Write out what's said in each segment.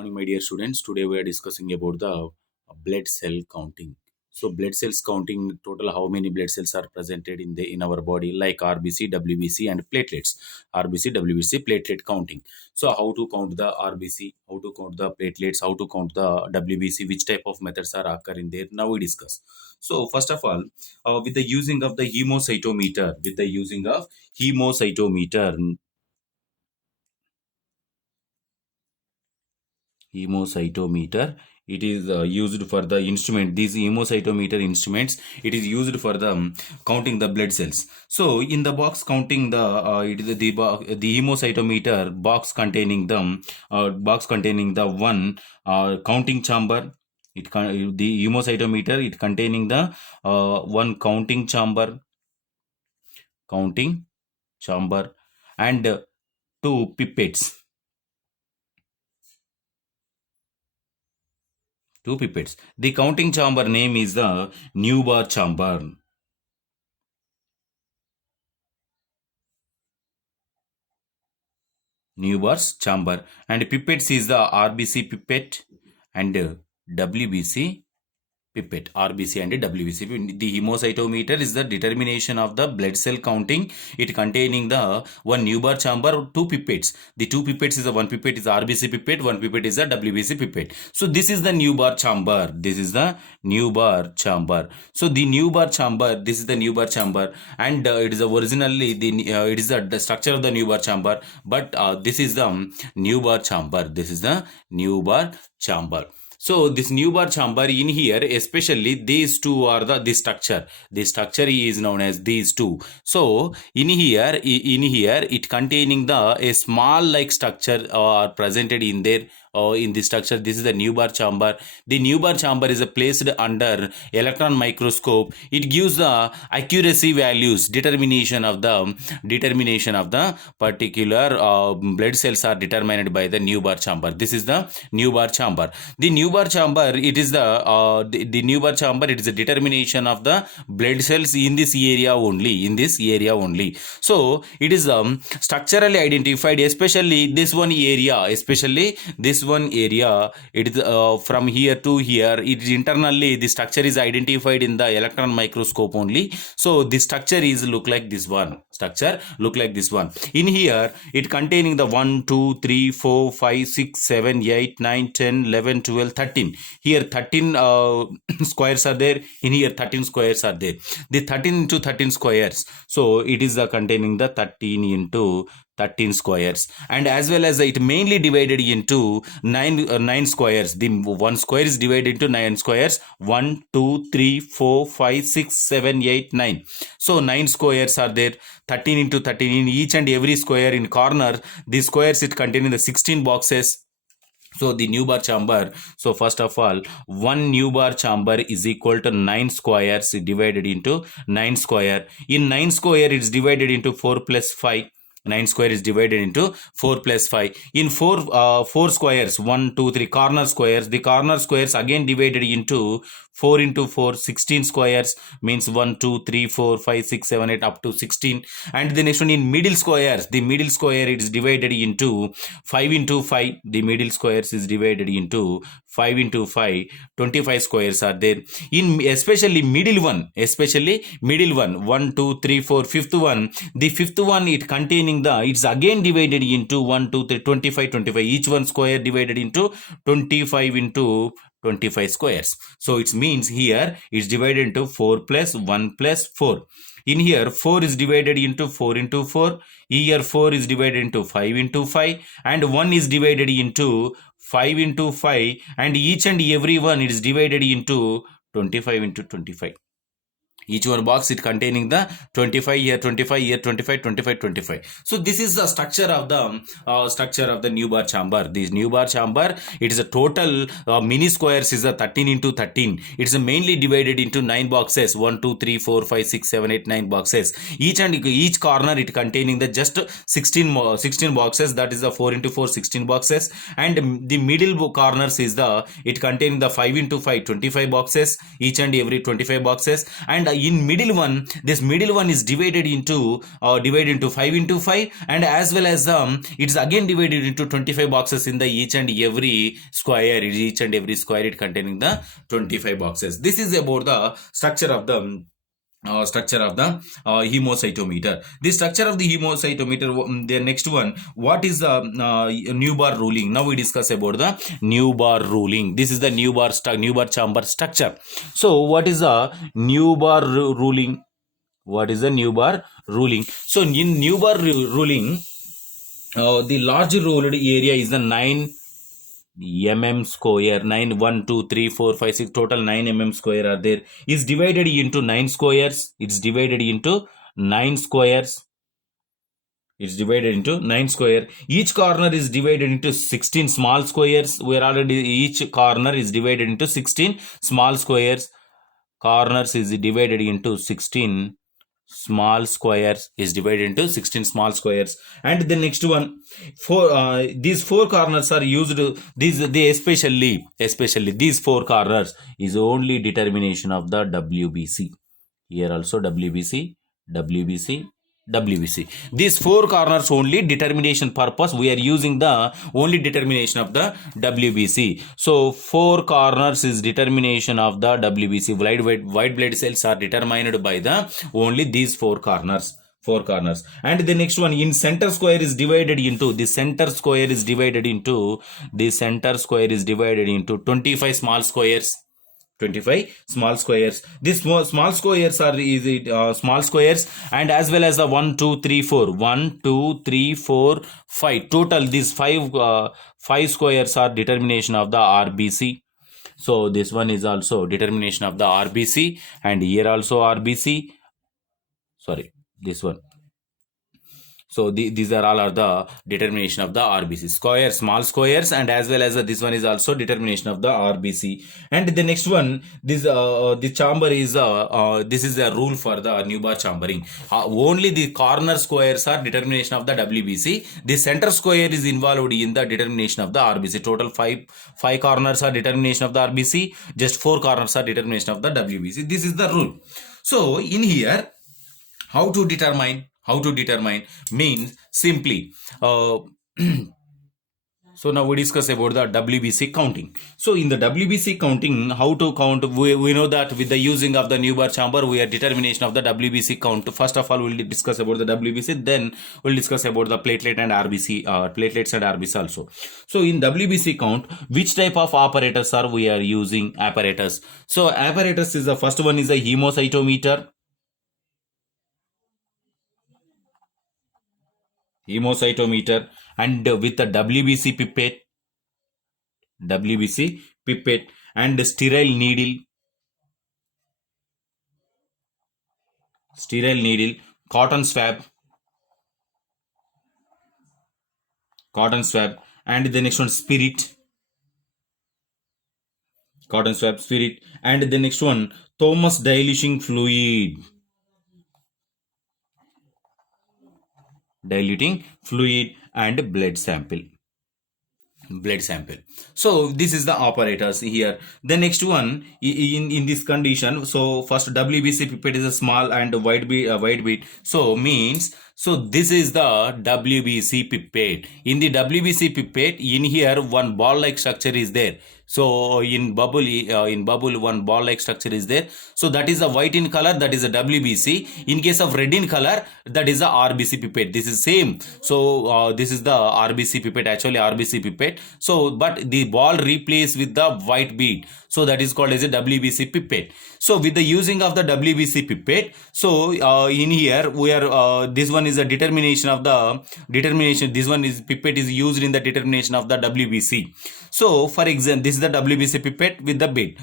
Morning, my dear students. Today we are discussing about the blood cell counting. So, blood cells counting total how many blood cells are presented in our body, like RBC, WBC, and platelets. RBC, WBC, platelet counting. So, how to count the RBC, how to count the platelets, how to count the WBC, which type of methods are occurring there. Now we discuss. So, first of all, with the using of the hemocytometer, hemocytometer, it is used for the instrument. These hemocytometer instruments, it is used for the counting the blood cells. So in the box counting the it is the hemocytometer box containing the one counting chamber. The hemocytometer, it containing the one counting chamber and two pipettes. The counting chamber name is the Newbar chamber. Newbar's chamber. And pipettes is the RBC pipette and WBC pipette. RBC and WBC. The hemocytometer is the determination of the blood cell counting. It containing the one Newbar chamber, two pipettes. The two pipettes is the one pipette is RBC pipette, one pipette is the WBC pipette. So this is the Newbar chamber. So the Newbar chamber, this is the Newbar chamber, and it is originally it is the structure of the Newbar chamber, but this is the Newbar chamber. So this Newbar chamber, in here, especially these two are the structure. The structure is known as these two. So in here, it containing a small like structure are presented in there. In this structure, this is the Newbar chamber. The Newbar chamber is placed under electron microscope. It gives the accuracy values, determination of the particular blood cells are determined by the Newbar chamber. This is the Newbar chamber. The Newbar chamber, it is the Newbar chamber. It is a determination of the blood cells in this area only. So it is structurally identified, especially this one area, it is from here to here. It is internally the structure is identified in the electron microscope only. So the structure is look like this one. In here, it containing the 1, 2, 3, 4, 5, 6, 7, 8, 9, 10, 11, 12, 13. Here 13 squares are there. In here 13 squares are there. The 13 into 13 squares. So it is containing the 13 into 13 squares, and as well as it mainly divided into 9 squares. The one square is divided into 9 squares. 1, 2, 3, 4, 5, 6, 7, 8, 9. So 9 squares are there. 13 into 13 in each and every square. In corner, the squares it containing the 16 boxes. So the Newbar chamber, so first of all, one Newbar chamber is equal to 9 squares divided into 9 square. In 9 square, it's divided into 4 plus 5. 9 square is divided into 4 plus 5. In 4 squares, 1, 2, 3 corner squares. The corner squares again divided into 4 into 4, 16 squares, means 1, 2, 3, 4, 5, 6, 7, 8 up to 16. And the next one in middle squares. The middle square it is divided into 5 into 5. The middle squares is divided into 5 into 5. 25 squares are there. In especially middle one, 1, 2, 3, 4, fifth one. The fifth one it containing it's again divided into 1, 2, 3, 25. Each one square divided into 25 into 25 squares. So it means here it's divided into 4 plus 1 plus 4. In here 4 is divided into 4 into 4. Here 4 is divided into 5 into 5. And 1 is divided into 5 into 5. And each and every one is divided into 25 into 25. Each one box it containing the 25 here, 25 here, 25, 25, 25. So this is the structure of the Newbar chamber. This Newbar chamber, it is a total mini squares is a 13 into 13. It is mainly divided into 9 boxes. 1, 2, 3, 4, 5, 6, 7, 8, 9 boxes. Each corner it containing the just 16 boxes. That is the 4 into 4, 16 boxes. And the middle corners is it containing the 5 into 5, 25 boxes. Each and every 25 boxes. And in middle one, this middle one is divided into 5 into 5, and as well as it's again divided into 25 boxes in the each and every square. Each and every square it containing the 25 boxes. This is about the structure of the hemocytometer. The structure of the hemocytometer. The next one, what is the Newbar ruling? Now we discuss about the Newbar ruling. This is the Newbar chamber structure. So what is the Newbar ruling? What is the Newbar ruling? So in Newbar ruling, the large rolled area is the 9 square. 9, 1, 2, 3, 4, 5, 6, total 9 square are there. Is divided into 9 squares. It's divided into 9 squares. It's divided into 9 square. Each corner is divided into 16 small squares. We are already, each corner is divided into 16 small squares. Corners is divided into 16 small squares, is divided into 16 small squares. And the next one, these four corners are used. Especially these four corners is only determination of the WBC. Here also WBC, WBC, WBC. These four corners only determination purpose. We are using the only determination of the WBC. So four corners is determination of the WBC. White blood cells are determined by the only these four corners. And the next one, in center square is divided into 25 small squares. 25 small squares. These small squares are small squares, and as well as the 1, 2, 3, 4. 1, 2, 3, 4, 5. Total these 5 squares are determination of the RBC. So this one is also determination of the RBC, and here also RBC. Sorry, this one. So these are all are the determination of the RBC. Square, small squares, and as well as this one is also determination of the RBC. And the next one, this the chamber is this is the rule for the Newbar chambering. Only the corner squares are determination of the WBC. The center square is involved in the determination of the RBC. Total five corners are determination of the RBC. Just 4 corners are determination of the WBC. This is the rule. So in here, how to determine means simply so now we discuss about the WBC counting. So in the WBC counting, how to count, we know that with the using of the Newbar chamber, we are determination of the WBC count. First of all, we'll discuss about the WBC, then we'll discuss about the platelet and RBC, platelets and RBC also. So in WBC count, which type of apparatus are we are using? Apparatus. So apparatus is the first one is a hemocytometer. And with the WBC pipette and sterile needle, cotton swab, and the next one spirit, cotton swab, spirit, and the next one Thomas diluting fluid, and blood sample. So this is the operators here. The next one in this condition, so first WBC pipette is a small and wide bead. So means, so this is the WBC pipette. In the WBC pipette, in here one ball like structure is there. So in bubble one ball like structure is there. So that is a white in color, that is a WBC. In case of red in color, that is a RBC pipette. This is same. So this is the RBC pipette, actually RBC pipette. So but the ball replaced with the white bead. So that is called as a WBC pipette. So with the using of the WBC pipette, so in here we are this one is a determination of the This one is pipette is used in the determination of the WBC. So for example, this is the WBC pipette with the bead.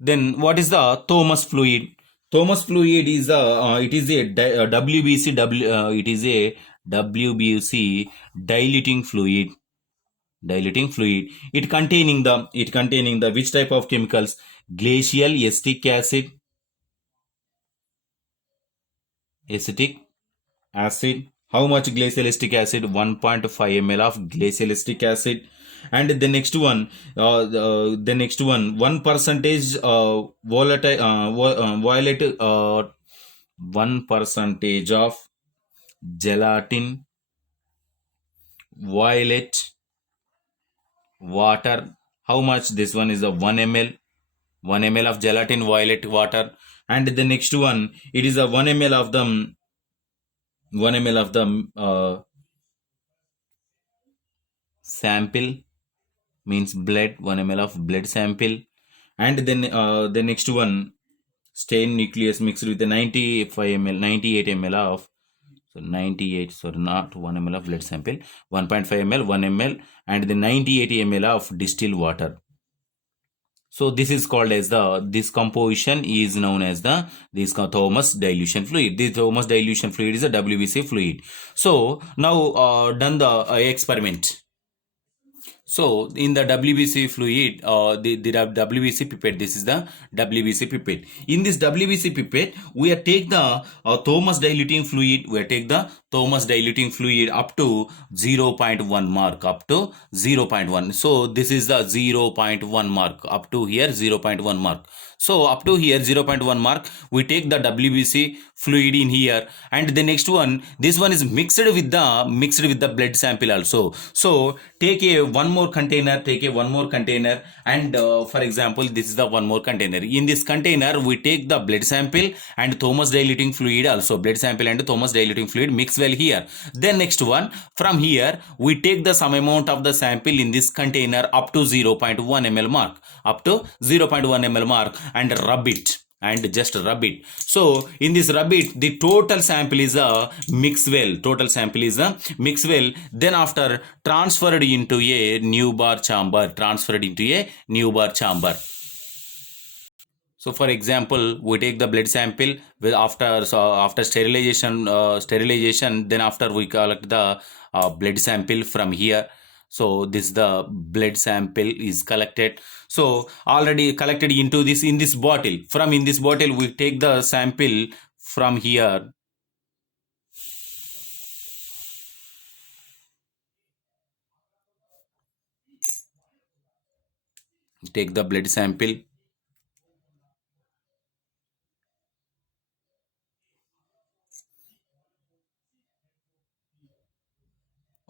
Then what is the Thomas fluid? Thomas fluid is it is a WBC diluting fluid. It containing the which type of chemicals? Glacial acetic acid, How much glacialistic acid? 1.5 ml of glacialistic acid. And the next one, 1% volatile, violet, 1% of gelatin, violet water. How much? This one is a 1 ml, 1 ml of gelatin, violet water. And the next one, it is a 1 ml of the 1 ml of the sample, means blood, 1 ml of blood sample. And then the next one, stain nucleus mixed with the 95 ml, 98 ml of, so 98, sorry, not 1 ml of blood sample, 1.5 ml, 1 ml, and the 98 ml of distilled water. So this is called as this composition is known as this Thomas dilution fluid. This Thomas dilution fluid is a WBC fluid. So now done the experiment. So in the WBC fluid, the WBC pipette, this is the WBC pipette. In this WBC pipette, we take the Thomas diluting fluid, we take the Thomas diluting fluid up to 0.1 mark, up to 0.1. So this is the 0.1 mark, up to here 0.1 mark. So up to here 0.1 mark, we take the WBC fluid in here, and the next one, this one is mixed with the blood sample also. So take a one more container, and for example, this is the one more container. In this container, we take the blood sample and Thomas diluting fluid also, blood sample and Thomas diluting fluid mix well here. Then next one, from here we take the some amount of the sample in this container up to 0.1 ml mark, up to 0.1 ml mark, and rub it, and just rub it. So in this rub it, the total sample is a mix well, then after transferred into a Neubauer chamber, So for example, we take the blood sample with after sterilization, then after we collect the blood sample from here. So this the blood sample is collected. So already collected into this, in this bottle. From in this bottle, we take the sample from here. Take the blood sample.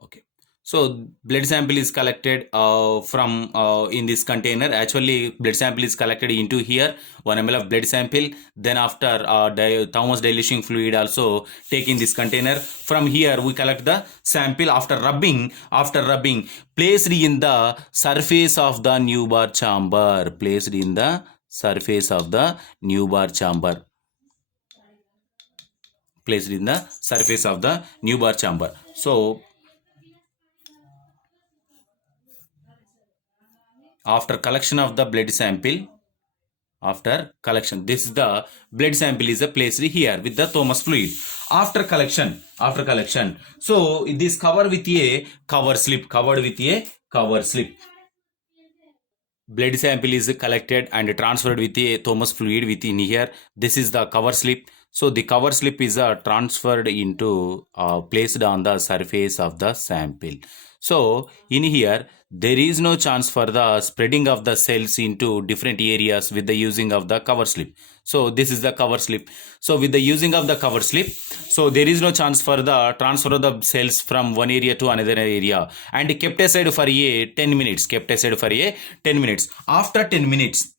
Okay. So blood sample is collected from in this container. Actually, blood sample is collected into here, 1 ml of blood sample. Then after Thomas dilution fluid also take in this container. From here we collect the sample after rubbing, placed in the surface of the Neubauer chamber, So after collection of the blood sample, this is the blood sample is placed here with the Thomas fluid. After collection, so this covered with a cover slip. Blood sample is collected and transferred with a Thomas fluid within here. This is the cover slip. So the cover slip is transferred into placed on the surface of the sample. So in here, there is no chance for the spreading of the cells into different areas with the using of the cover slip. So this is the cover slip. So with the using of the cover slip, so there is no chance for the transfer of the cells from one area to another area, and kept aside for a 10 minutes. After 10 minutes,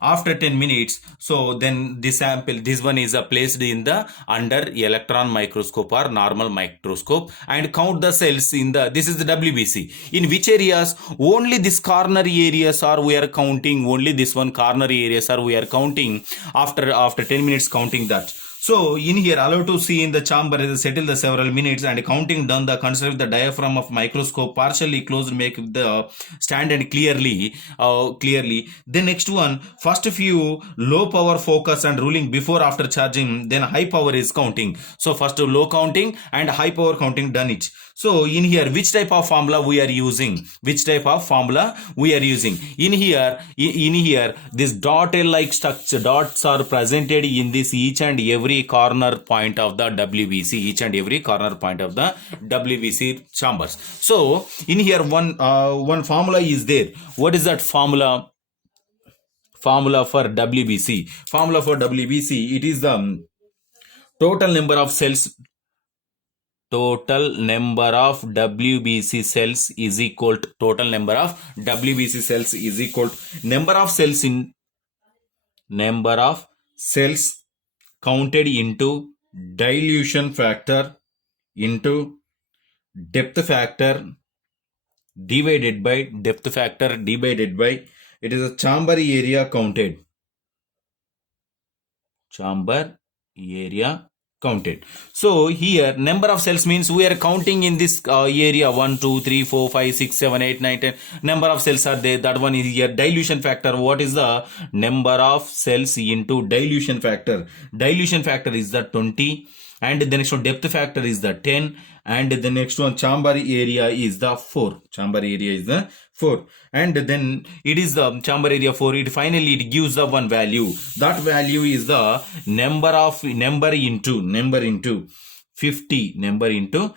after 10 minutes, so then the sample, this one is placed in the under electron microscope or normal microscope, and count the cells in the, this is the WBC. In which areas? Only this corner areas are we are counting, only this one corner areas are we are counting after 10 minutes counting that. So in here, allow to see in the chamber is settle the several minutes, and counting done, the consider the diaphragm of microscope partially closed, make the stand and clearly. The next one, first few low power focus and ruling before after charging, then high power is counting. So first low counting and high power counting done it. So in here, which type of formula we are using? Which type of formula we are using? In here, this dotted like structure, dots are presented in this each and every corner point of the WBC, each and every corner point of the WBC chambers. So in here, one formula is there. What is that formula? Formula for WBC. Formula for WBC, it is the total number of cells. Total number of WBC cells is equal to total number of WBC cells is equal to number of cells counted into dilution factor into depth factor divided by it is a chamber area counted. Chamber area counted. So here number of cells means we are counting in this area 1 2 3 4 5 6 7 8 9 10 number of cells are there. That one is here. Dilution factor, what is the number of cells into dilution factor? Dilution factor is the 20, and the next one depth factor is the 10, and the next one chamber area is the 4. Chamber area is the 4, and then it is the chamber area 4. It finally it gives the one value. That value is the number into 50 mm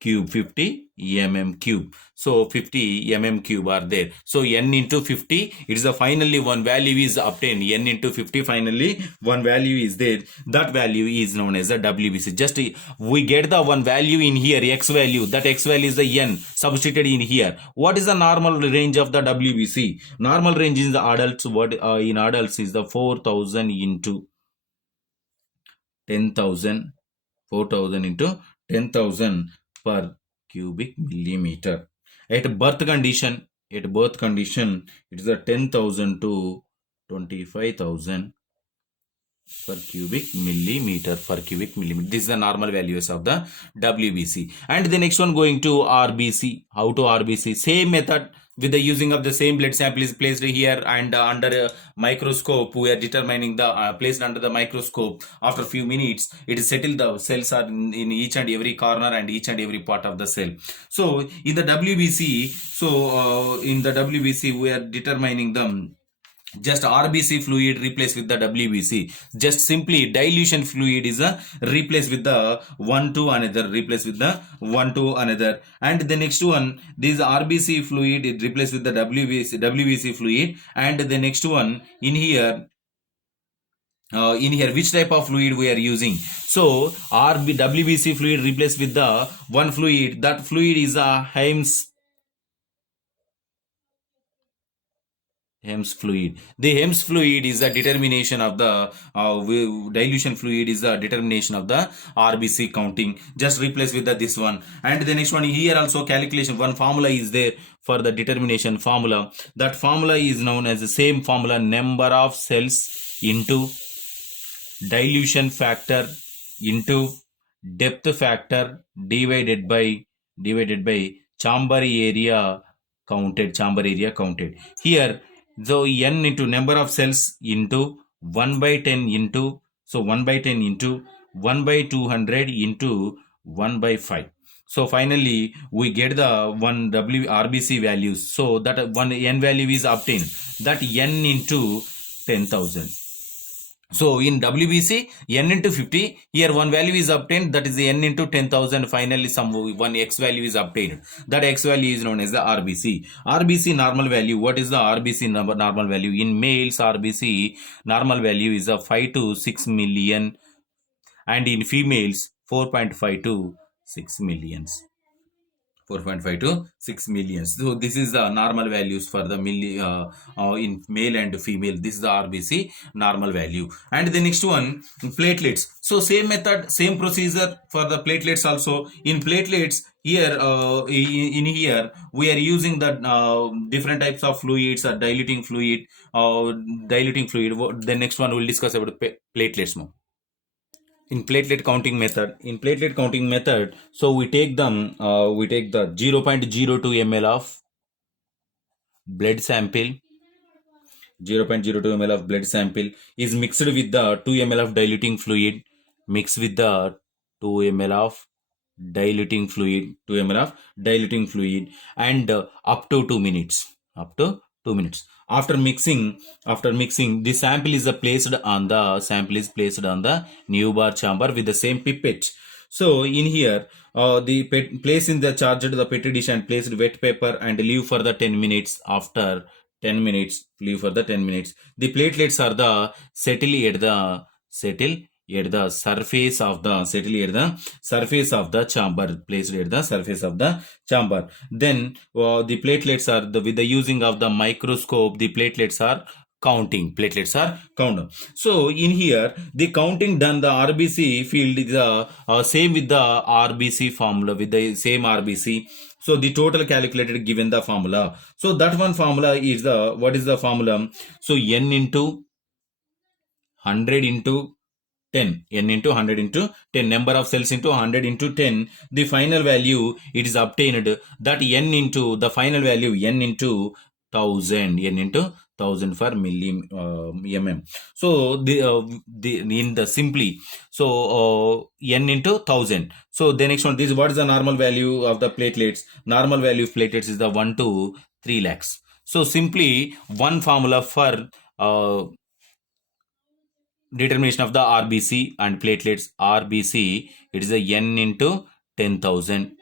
cube, 50 mm cube. So 50 mm cube are there. So n into 50, it is a finally one value is obtained. N into 50, finally one value is there. That value is known as the WBC. Just we get the one value in here, x value. That x value is the n substituted in here. What is the normal range of the WBC? Normal range in the adults, what in adults is the 4000 into 10,000, 4000 into 10,000 per cubic millimeter. At birth condition, it is a 10,000 to 25,000 per cubic millimeter. This is the normal values of the WBC. And the next one going to RBC. How to RBC? Same method with the using of the same blood sample is placed here, and under a microscope we are determining the placed under the microscope. After a few minutes, it is settled. The cells are in each and every corner and each and every part of the cell. So in the WBC, we are determining them. Just RBC fluid replaced with the WBC. Just simply dilution fluid is replaced with the one to another. And the next one, this RBC fluid is replaced with the WBC fluid. And the next one in here, which type of fluid we are using? So WBC fluid replaced with the one fluid. That fluid is a Helms fluid. The Helms fluid is the determination of the dilution fluid is the determination of the RBC counting. Just replace with this one. And the next one here also calculation. One formula is there for the determination formula. That formula is known as the same formula, number of cells into dilution factor into depth factor divided by chamber area counted. Here, so n into number of cells into 1 by 10 into, so 1 by 10 into 1 by 200 into 1 by 5. So finally we get the one RBC values. So that one n value is obtained. That n into 10,000. So in WBC, n into 50, here one value is obtained, that is the n into 10,000. Finally, one x value is obtained. That x value is known as the RBC. RBC normal value. What is the RBC normal value? In males, RBC normal value is 5 to 6 million, and in females, 4.5 to 6 millions. 4.5 to 6 million. So this is the normal values for the in male and female. This is the RBC normal value. And the next one, platelets. So same method, same procedure for the platelets also. In platelets, here in here we are using the different types of fluids, diluting fluid. The next one we'll discuss about platelets more. In platelet counting method, so we take the 0.02 ml of blood sample. 0.02 ml of blood sample is mixed with the 2 ml of diluting fluid, mixed with the 2 ml of diluting fluid, 2 ml of diluting fluid, and up to 2 minutes. Up to 2 minutes. After mixing, the sample is placed on the Neubauer chamber with the same pipette. So in here, place in the charged the petri dish and placed wet paper and leave for the 10 minutes. After 10 minutes, leave for the 10 minutes. The platelets are the settle at the surface of the chamber, placed at the surface of the chamber. Then the platelets are with the using of the microscope, the platelets are counting. So in here, the counting done, the RBC field is same with the RBC formula, with the same RBC. So the total calculated given the formula. So that one formula is what is the formula? So N into 100 into 10, n into 100 into 10, number of cells into 100 into 10, the final value it is obtained, that n into the final value n into 1000 for mm. So n into 1000. So the next one, this what is the normal value of the platelets? Normal value of platelets is the 1 to 3 lakhs. So simply one formula for determination of the RBC and platelets. RBC, it is a n into 10,000.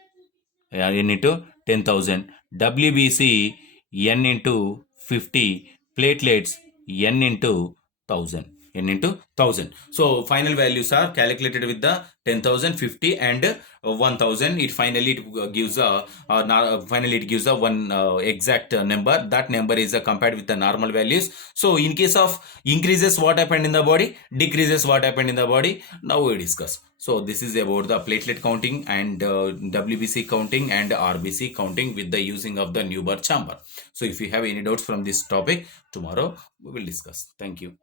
N into 10,000. WBC, n into 50. Platelets, n into 1,000. N into 1,000. So final values are calculated with the 10,000, 50 and 1,000. It finally gives a one exact number. That number is compared with the normal values. So in case of increases, what happened in the body? Decreases, what happened in the body? Now we discuss. So this is about the platelet counting and WBC counting and RBC counting with the using of the Neubauer chamber. So if you have any doubts from this topic, tomorrow we will discuss. Thank you.